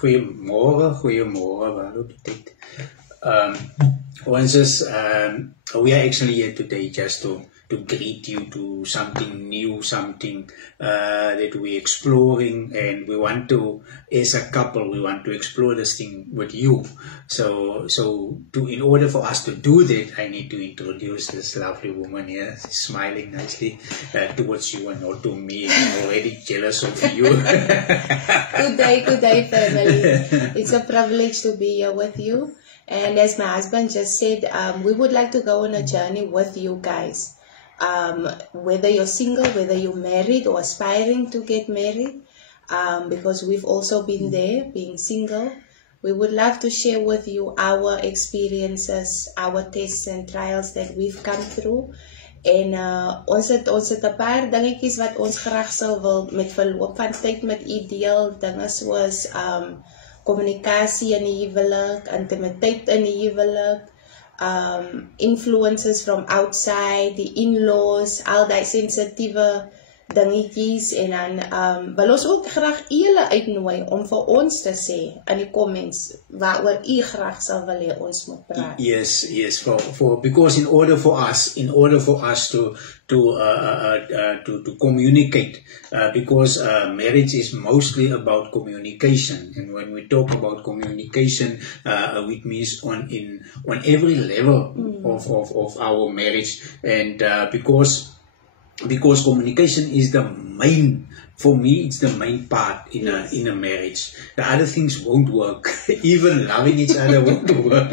Goeiemorgen, waarom dit? We are actually here today just to greet you to something new, something that we're exploring, and we want to, as a couple, we want to explore this thing with you. So in order for us to do that, I need to introduce this lovely woman here, smiling nicely towards you and not to me. I'm already jealous of you. Good day, family. It's a privilege to be here with you. And as my husband just said, we would like to go on a journey with you guys. Whether you're single, whether you're married or aspiring to get married, because we've also been there, being single. We would love to share with you our experiences, our tests and trials that we've come through. En ons het 'n paar dingetjies wat ons graag sou wil met verloop van tyd met u deel. Dinge soos communicatie in die huwelik, intimiteit in die huwelik, influences from outside, die in-laws, al die sensitieve dingetjies. En dan wil ons ook graag julle uitnooi om vir ons te sê in die comments waaroor u graag sal wil hê ons moet praat. Yes, because in order for us to communicate, because marriage is mostly about communication, and when we talk about communication, it means on every level of our marriage, and because communication is the main, for me, it's the main part in a marriage. The other things won't work. Even loving each other won't work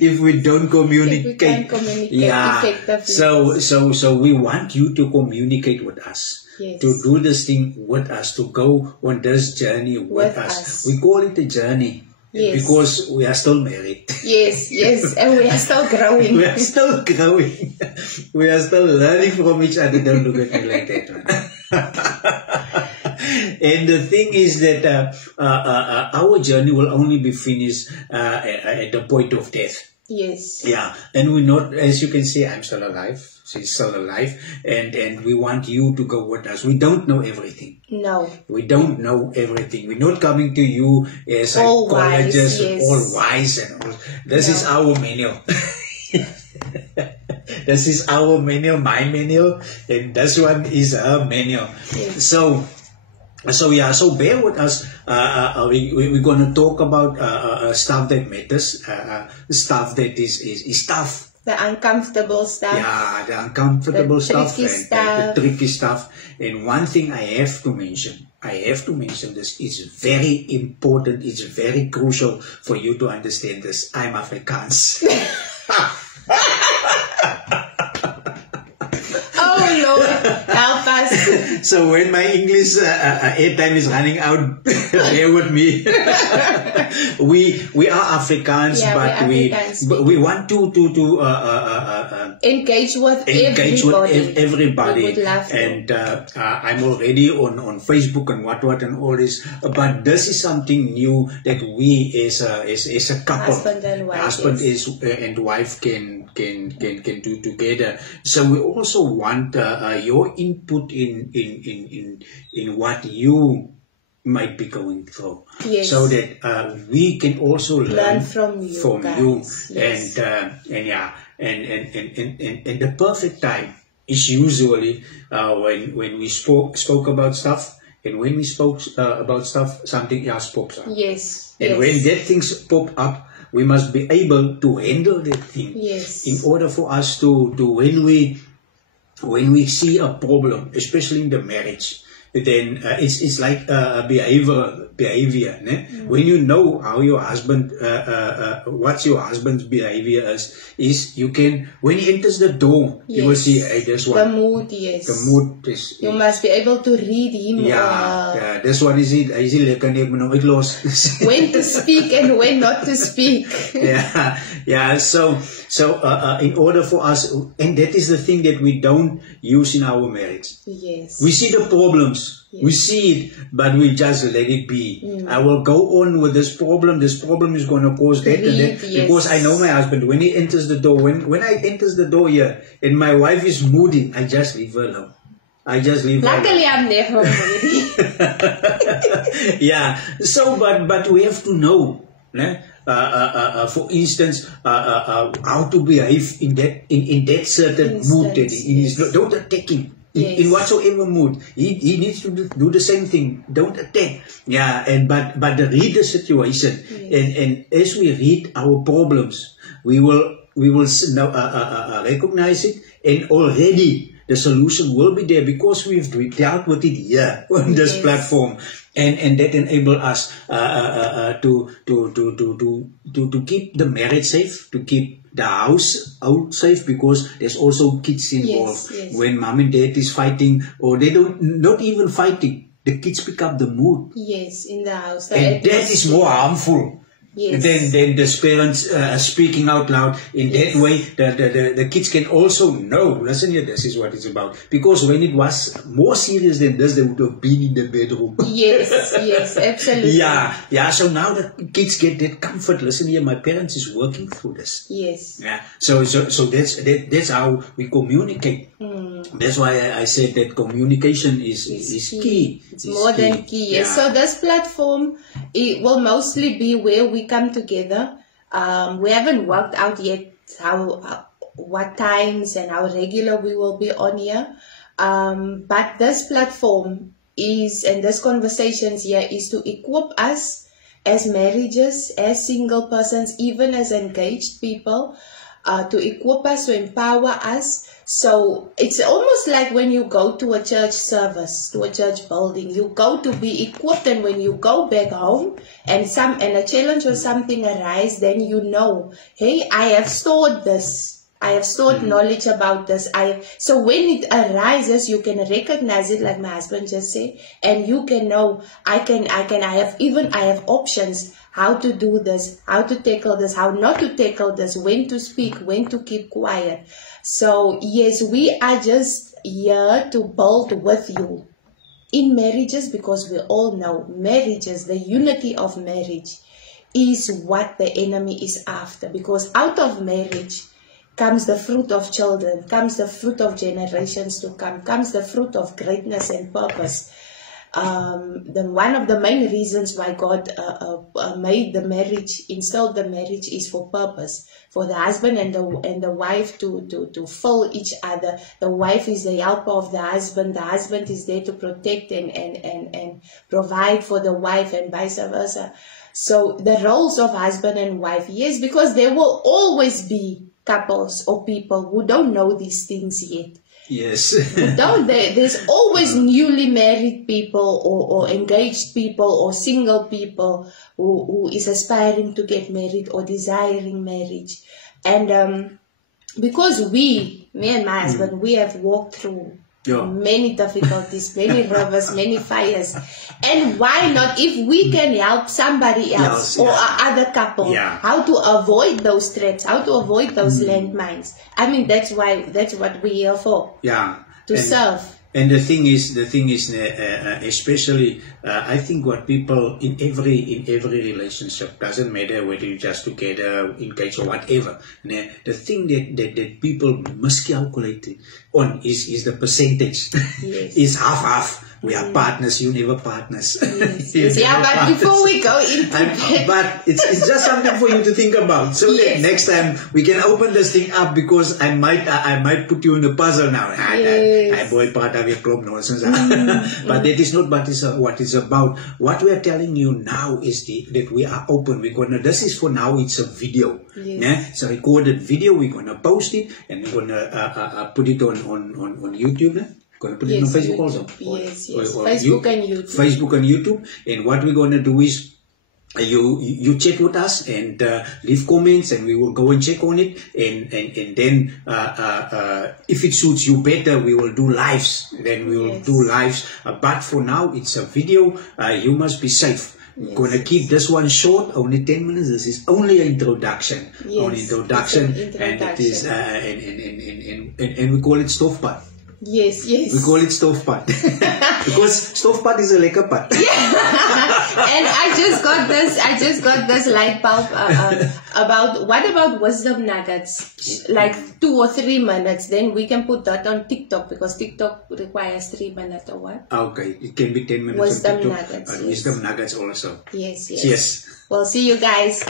if we don't communicate. If we can't communicate effectively. So we want you to communicate with us. Yes. To do this thing with us, to go on this journey with us. We call it a journey. Yes. Because we are still married. Yes, and we are still growing. We are still growing. We are still learning from each other. Don't look at me like that, man. And the thing is that our journey will only be finished at the point of death. Yes. Yeah, and we're not, as you can see, I'm still alive. She's still alive, and we want you to go with us. We don't know everything. No. We don't know everything. We're not coming to you as psychologists, all wise and all. This is our manual. This is our manual, my manual, and this one is her manual. Yes. So bear with us. We're going to talk about stuff that matters, stuff that is tough. The uncomfortable stuff. Yeah, the uncomfortable stuff and the tricky stuff. And one thing I have to mention this, it's very important, it's very crucial for you to understand this. I'm Afrikaans. Oh Lord, help us. So when my English airtime is running out, bear with me. We are Afrikaans, but we want to engage with everybody. We would love to. And I'm already on Facebook and what and all this. But this is something new that we as a couple, husband and wife can do together. So we also want your input in what you might be going through. Yes. So that we can also learn from you. Yes. And the perfect time is usually when we spoke about stuff, and when we spoke about stuff, something else pops up. Yes. And when that things pop up, we must be able to handle that thing. Yes. In order for us to when we see a problem, especially in the marriage, then it's like behavior. Ne? When you know how your husband, what your husband's behavior is you can, when he enters the door, you will see, hey, this one. The mood, yes. The mood is. You must be able to read him. Yeah, this one is it. When to speak and when not to speak. Yeah. So in order for us, and that is the thing that we don't use in our marriage. Yes. We see the problems. Yes. We see it, but we just let it be. I will go on with this problem. This problem is going to cause that and that. Yes. Because I know my husband, when he enters the door, when I enters the door here, and my wife is moody, I just leave her alone. I just leave her alone. Luckily, I'm never moody. Yeah. So, but we have to know, for instance, how to behave in that certain mood that he is. Don't attack him. In whatsoever mood, he needs to do the same thing. Don't attack. Yeah, but read the situation, and as we read our problems, we will recognize it, and already the solution will be there because we've dealt with it here on this platform, and that enable us to keep the marriage safe, to keep the house out safe, because there's also kids involved. When mom and dad is fighting, or they not even fighting, the kids pick up the mood. Yes, in the house. And that is more harmful than the parents speaking out loud. In that way, the kids can also know, listen here, this is what it's about. Because when it was more serious than this, they would have been in the bedroom. Yes, absolutely. Yeah. So now the kids get that comfort. Listen here, my parents is working through this. Yes. Yeah. So that's how we communicate. That's why I said that communication is key. It's more than key. Yes. So this platform, it will mostly be where we come together. We haven't worked out yet what times and how regular we will be on here. But this platform is, and this conversations here is to equip us as marriages, as single persons, even as engaged people, to equip us, to empower us. So it's almost like when you go to a church service, to a church building, you go to be equipped, and when you go back home and a challenge or something arises, then you know, hey, I have stored this. I have stored knowledge about this. So when it arises, you can recognize it, like my husband just said, and you can know, I have options how to do this, how to tackle this, how not to tackle this, when to speak, when to keep quiet. So yes, we are just here to build with you in marriages, because we all know marriages, the unity of marriage is what the enemy is after, because out of marriage comes the fruit of children, comes the fruit of generations to come, comes the fruit of greatness and purpose. One of the main reasons why God made the marriage, installed the marriage, is for purpose, for the husband and the wife to fill each other. The wife is the helper of the husband is there to protect and provide for the wife, and vice versa. So the roles of husband and wife, yes, because there will always be couples or people who don't know these things yet. Yes. There's always newly married people or engaged people or single people who is aspiring to get married or desiring marriage. And because me and my husband, we have walked through many difficulties, many rivers, many fires. And why not, if we can help somebody else or other couple how to avoid those traps, how to avoid those landmines. I mean, that's what we're here for. To serve. And the thing is, especially, I think what people in every relationship, doesn't matter whether you're just together, engaged or whatever. The thing that people must calculate on is the percentage. Yes. Is half. We are partners, you never partners. Yes. But before we go into but it's just something for you to think about. So that next time we can open this thing up, because I might put you in a puzzle now. But that is not what it's about. What we are telling you now is that we are open. This is for now, it's a video. It's a recorded video. We're gonna post it, and we're gonna put it on YouTube. Going to put it on Facebook also. Yes. Facebook and YouTube. Facebook and YouTube. And what we're going to do is you chat with us and leave comments, and we will go and check on it. And then if it suits you better, we will do lives. Then we will do lives. But for now, it's a video. You must be safe. We're going to keep this one short, only 10 minutes. This is only an introduction. Yes, and it is and we call it STOFPAD. Yes, yes. We call it STOFPAD. Because STOFPAD is a lekker pad. And I just got this light bulb about wisdom nuggets, like 2 or 3 minutes. Then we can put that on TikTok, because TikTok requires 3 minutes or what? Okay, it can be 10 minutes Wisdom on TikTok. nuggets, yes. Wisdom nuggets also. Yes, yes. Cheers. We'll see you guys.